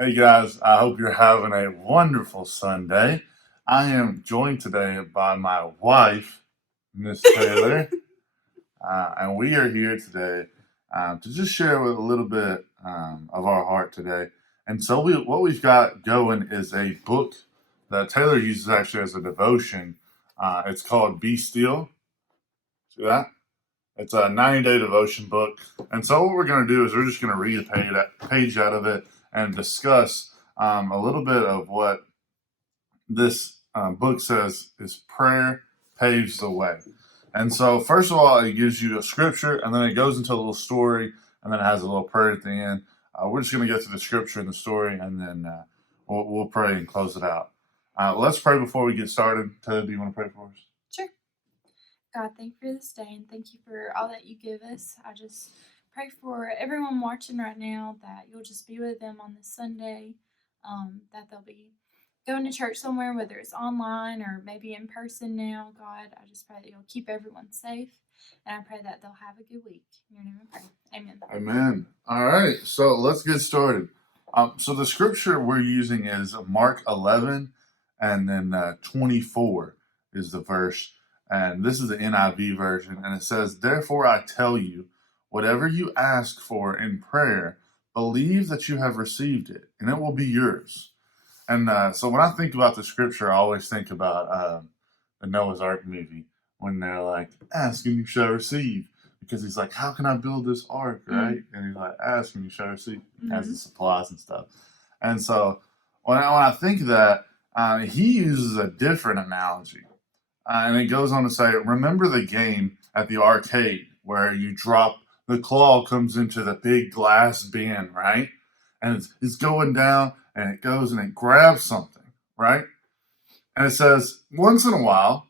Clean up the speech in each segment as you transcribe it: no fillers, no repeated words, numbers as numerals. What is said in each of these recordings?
Hey guys, I hope you're having a wonderful Sunday. I am joined today by my wife, Miss Taylor, and we are here today to just share with a little bit of our heart today. And so, what we've got going is a book that Taylor uses actually as a devotion. It's called Be Still. See that? It's a 90-day devotion book. And so what we're going to do is we're just going to read a page out of it and discuss a little bit of what this book says is prayer paves the way. And so first of all, it gives you a scripture, and then it goes into a little story, and then it has a little prayer at the end. We're just going to get to the scripture and the story, and then we'll pray and close it out. Let's pray before we get started. Ted, do you want to pray for us? Sure. God, thank you for this day and thank you for all that you give us. I just pray for everyone watching right now that you'll just be with them on this Sunday, that they'll be going to church somewhere, whether it's online or maybe in person now. God, I just pray that you'll keep everyone safe, and I pray that they'll have a good week. In your name I pray. Amen. Amen. All right, so let's get started. So the scripture we're using is Mark 11, and then 24 is the verse. And this is the NIV version, and it says, "Therefore I tell you, whatever you ask for in prayer, believe that you have received it, and it will be yours." And so when I think about the scripture, I always think about the Noah's Ark movie when they're like, "Ask and you shall receive." Because he's like, "How can I build this ark?" Right? And he's like, "Ask and you shall receive." Has the supplies and stuff. And so when I think of that, he uses a different analogy. And it goes on to say, remember the game at the arcade where you drop, the claw comes into the big glass bin, right? And it's going down, and it goes and it grabs something, right? And it says, once in a while,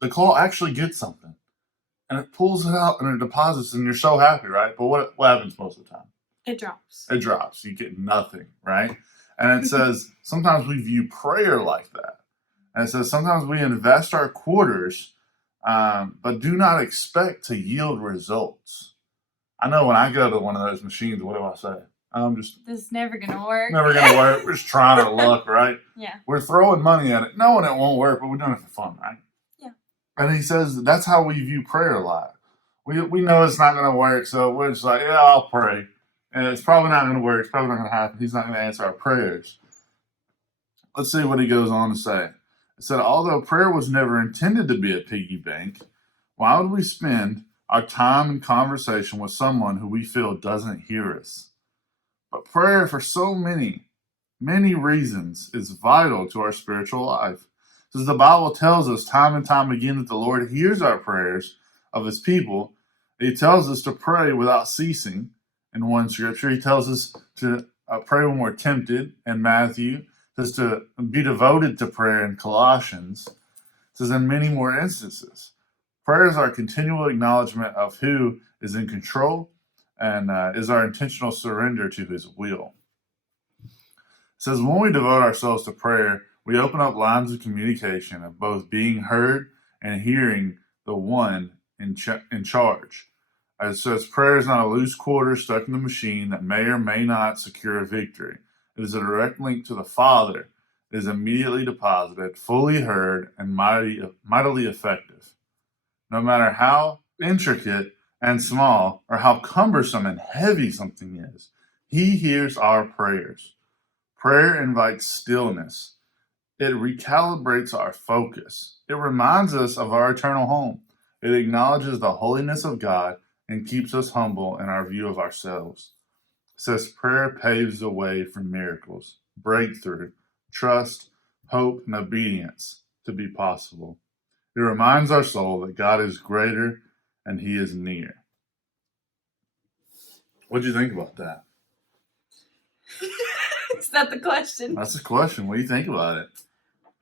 the claw actually gets something. And it pulls it out and it deposits, and you're so happy, right? But what happens most of the time? It drops. It drops. You get nothing, right? And it says, sometimes we view prayer like that. And it says sometimes we invest our quarters, but do not expect to yield results. I know when I go to one of those machines, what do I say? I'm just, This is never going to work. Never going to work. We're just trying our luck, right? Yeah. We're throwing money at it, knowing it won't work, but we're doing it for fun, right? Yeah. And he says that's how we view prayer a lot. We know it's not going to work, so we're just like, yeah, I'll pray. And it's probably not going to work. It's probably not going to happen. He's not going to answer our prayers. Let's see what he goes on to say. It said, although prayer was never intended to be a piggy bank, why would we spend our time and conversation with someone who we feel doesn't hear us? But prayer, for so many reasons, is vital to our spiritual life. Because the Bible tells us time and time again that the Lord hears our prayers of his people. He tells us to pray without ceasing. In one scripture, he tells us to pray when we're tempted in Matthew. Says to be devoted to prayer in Colossians. It says in many more instances. Prayer is our continual acknowledgement of who is in control and is our intentional surrender to his will. It says when we devote ourselves to prayer, we open up lines of communication of both being heard and hearing the one in charge. It says prayer is not a loose quarter stuck in the machine that may or may not secure a victory. It is a direct link to the Father. It is immediately deposited, fully heard, and mightily effective. No matter how intricate and small, or how cumbersome and heavy something is, he hears our prayers. Prayer invites stillness. It recalibrates our focus. It reminds us of our eternal home. It acknowledges the holiness of God and keeps us humble in our view of ourselves. It says prayer paves the way for miracles, breakthrough, trust, hope, and obedience to be possible. It reminds our soul that God is greater and he is near. What do you think about that? Is that the question? That's the question. What do you think about it?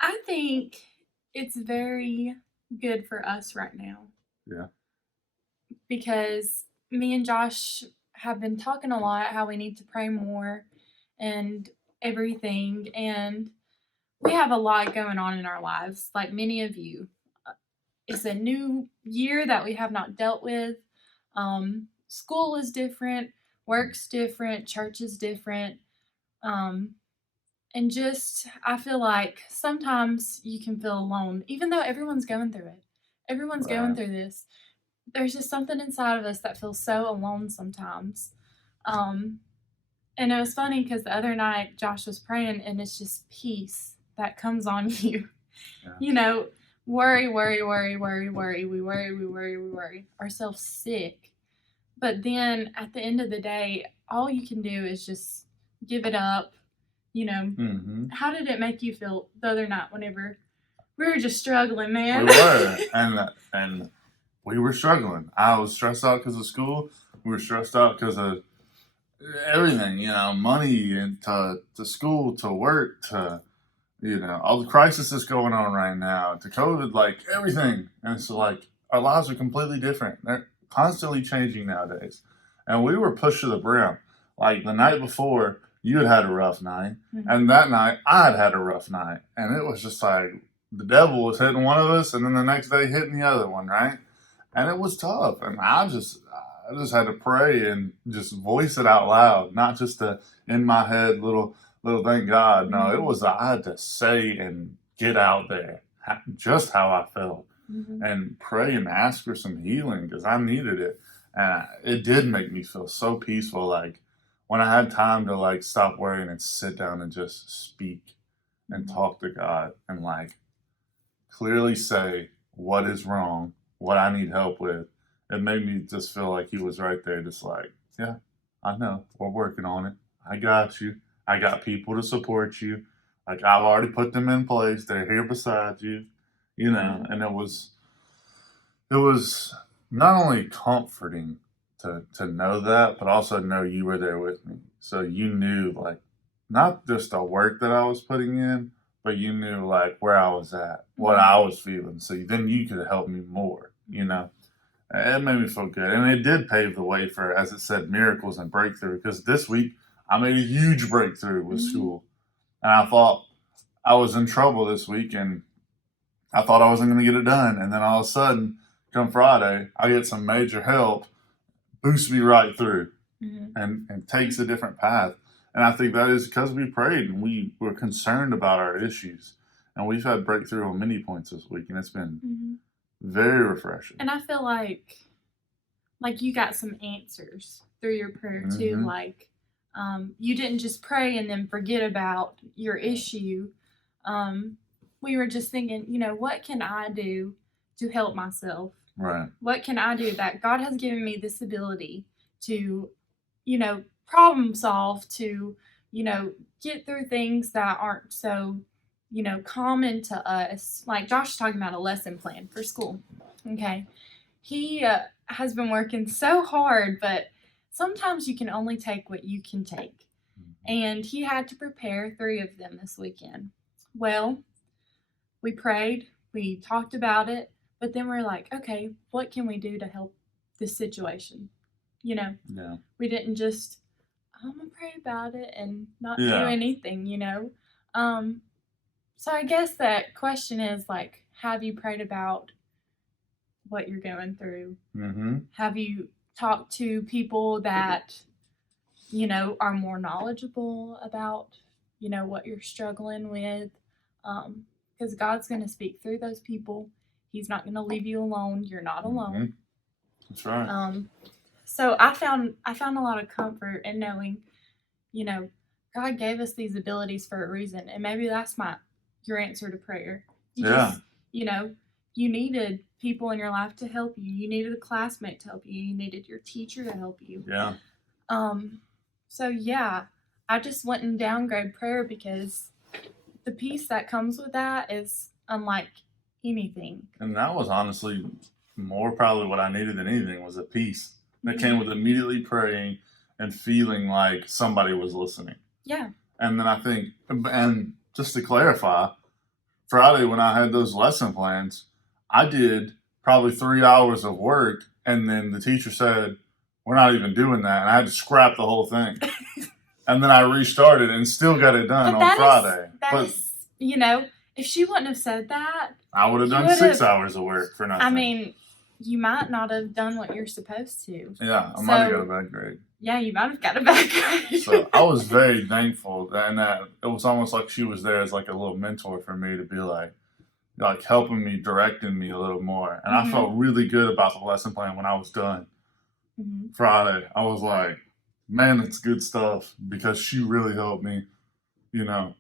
I think it's very good for us right now. Yeah. Because me and Josh have been talking a lot how we need to pray more and everything. And we have a lot going on in our lives, like many of you. It's a new year that we have not dealt with. School is different, work's different, church is different. And just, I feel like sometimes you can feel alone, even though everyone's going through it. Everyone's going Right. through this. There's just something inside of us that feels so alone sometimes. Um, and it was funny because the other night Josh was praying, and it's just peace that comes on you. Yeah. You know, worry, worry, worry, worry, worry. We worry, we worry, we worry ourselves sick. But then at the end of the day, all you can do is just give it up. You know, how did it make you feel the other night whenever we were just struggling, man? We were, and we were struggling. I was stressed out because of school. We were stressed out because of everything, money and to school, to work, to all the crises going on right now, to COVID, like everything. And so like our lives are completely different. They're constantly changing nowadays. And we were pushed to the brim. Like the night before, you had a rough night, and that night I had a rough night. And it was just like the devil was hitting one of us, and then the next day hitting the other one, right? And it was tough. And I just had to pray and just voice it out loud, not just in my head little thank God. No, it was I had to say and get out there just how I felt, and pray and ask for some healing because I needed it. And it did make me feel so peaceful. Like when I had time to like stop worrying and sit down and just speak and talk to God and like clearly say what is wrong, what I need help with. It made me just feel like he was right there, just like, yeah, I know, we're working on it. I got you. I got people to support you. Like I've already put them in place. They're here beside you, and it was not only comforting to know that, but also know you were there with me. So you knew like not just the work that I was putting in, but you knew like where I was at, what I was feeling. So then you could help me more, It made me feel good. And it did pave the way for, as it said, miracles and breakthrough. Because this week I made a huge breakthrough with school. And I thought I was in trouble this week and I thought I wasn't going to get it done. And then all of a sudden, come Friday, I get some major help, boosts me right through and takes a different path. And I think that is because we prayed and we were concerned about our issues. And we've had breakthrough on many points this week. And it's been very refreshing. And I feel like you got some answers through your prayer too. Like you didn't just pray and then forget about your issue. We were just thinking, what can I do to help myself? Right. What can I do that God has given me this ability to, problem solve, to, get through things that aren't so, common to us. Like Josh is talking about a lesson plan for school. Okay. He has been working so hard, but sometimes you can only take what you can take. And he had to prepare 3 of them this weekend. Well, we prayed, we talked about it, but then we're like, okay, what can we do to help this situation? Yeah. We didn't just, I'm going to pray about it and not do anything, So I guess that question is like, have you prayed about what you're going through? Have you talked to people that, are more knowledgeable about, what you're struggling with? Because God's going to speak through those people. He's not going to leave you alone. You're not alone. That's right. So I found a lot of comfort in knowing, God gave us these abilities for a reason, and maybe that's your answer to prayer. Just, you needed people in your life to help you. You needed a classmate to help you. You needed your teacher to help you. Yeah. So yeah, I just went and downgrade prayer because the peace that comes with that is unlike anything. And that was honestly more probably what I needed than anything was a peace that came with immediately praying and feeling like somebody was listening. Yeah. And then I think, and just to clarify, Friday when I had those lesson plans, I did probably 3 hours of work, and then the teacher said, we're not even doing that. And I had to scrap the whole thing. And then I restarted and still got it done on Friday. If she wouldn't have said that, I would have done 6 hours of work for nothing. I mean, you might not have done what you're supposed to. Yeah, I might have got a bad grade. Yeah, you might have got a bad grade. So I was very thankful, and it was almost like she was there as like a little mentor for me to be like helping me, directing me a little more. And I felt really good about the lesson plan when I was done Friday. I was like, man, it's good stuff because she really helped me. You know,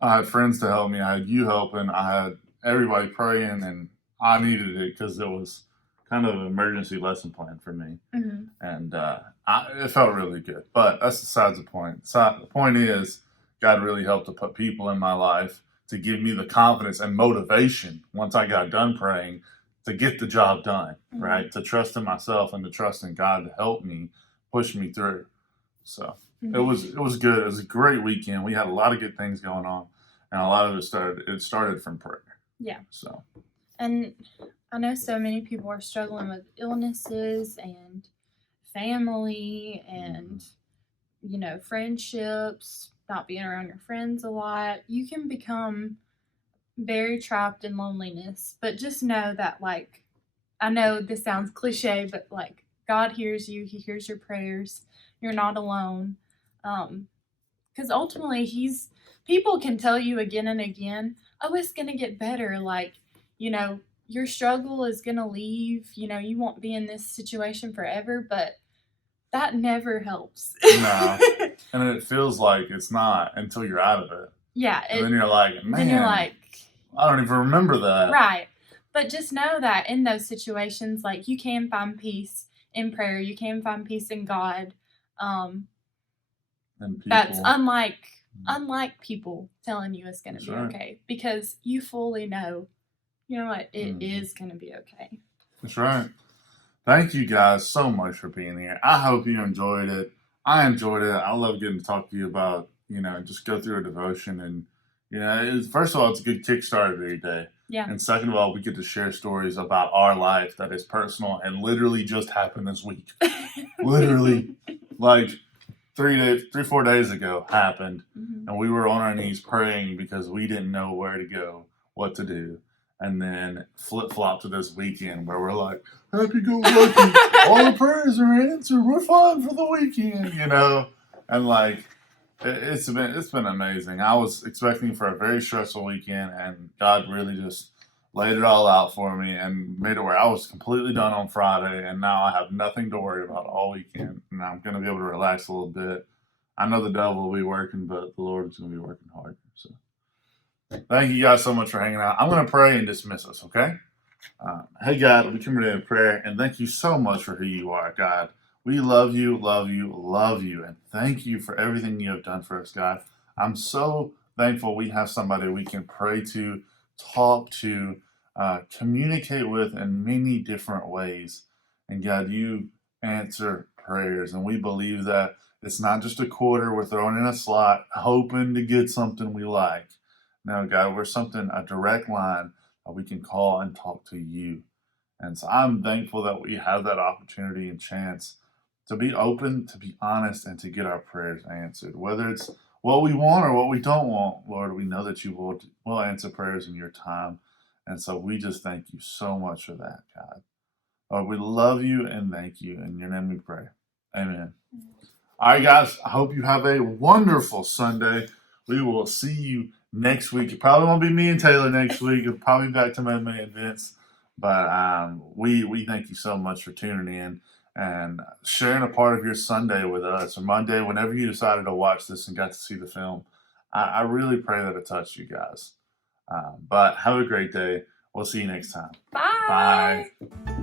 I had friends to help me. I had you helping. I had everybody praying, and I needed it because it was kind of an emergency lesson plan for me. And it felt really good. But that's besides the point. So the point is, God really helped to put people in my life to give me the confidence and motivation once I got done praying to get the job done, right? To trust in myself and to trust in God to help me, push me through. So it was good. It was a great weekend. We had a lot of good things going on, and a lot of it started from prayer. Yeah. So, and I know so many people are struggling with illnesses and family and friendships, not being around your friends a lot. You can become very trapped in loneliness, but just know that, like, I know this sounds cliche, but like, God hears you. He hears your prayers. You're not alone. Because ultimately people can tell you again and again, oh, it's going to get better. Like, your struggle is going to leave. You won't be in this situation forever, but that never helps. No. And it feels like it's not until you're out of it. Yeah. And then you're like, man, then you're like, I don't even remember that. Right. But just know that in those situations, like, you can find peace in prayer. You can find peace in God. And people. That's unlike people telling you it's going to be okay, because you fully know, what, it is going to be okay. That's right. Thank you guys so much for being here. I hope you enjoyed it. I enjoyed it. I love getting to talk to you about, just go through a devotion. And, first of all, it's a good kickstart of your day. Yeah. And second of all, we get to share stories about our life that is personal and literally just happened this week. Literally, like 4 days ago happened. And we were on our knees praying because we didn't know where to go, what to do. And then flip-flop to this weekend where we're like, happy go lucky, all the prayers are answered, we're fine for the weekend, And like, it's been amazing. I was expecting for a very stressful weekend, and God really just laid it all out for me and made it where I was completely done on Friday, and now I have nothing to worry about all weekend, and I'm going to be able to relax a little bit. I know the devil will be working, but the Lord is going to be working hard. So thank you guys so much for hanging out. I'm going to pray and dismiss us, okay? Hey, God, we come today in prayer, and thank you so much for who you are, God. We love you, love you, love you, and thank you for everything you have done for us, God. I'm so thankful we have somebody we can pray to, talk to, communicate with in many different ways. And God, you answer prayers, and we believe that it's not just a quarter we're throwing in a slot, hoping to get something we like. No, God, we're a direct line that we can call and talk to you. And so I'm thankful that we have that opportunity and chance to be open, to be honest, and to get our prayers answered. Whether it's what we want or what we don't want, Lord, we know that you will answer prayers in your time. And so we just thank you so much for that, God. Lord, we love you and thank you. In your name we pray. Amen. All right, guys, I hope you have a wonderful Sunday. We will see you next week. It probably won't be me and Taylor next week. It'll probably be back to Maymay and Vince. But we thank you so much for tuning in and sharing a part of your Sunday with us, or Monday, whenever you decided to watch this and got to see the film. I really pray that it touched you guys. But have a great day. We'll see you next time. Bye. Bye.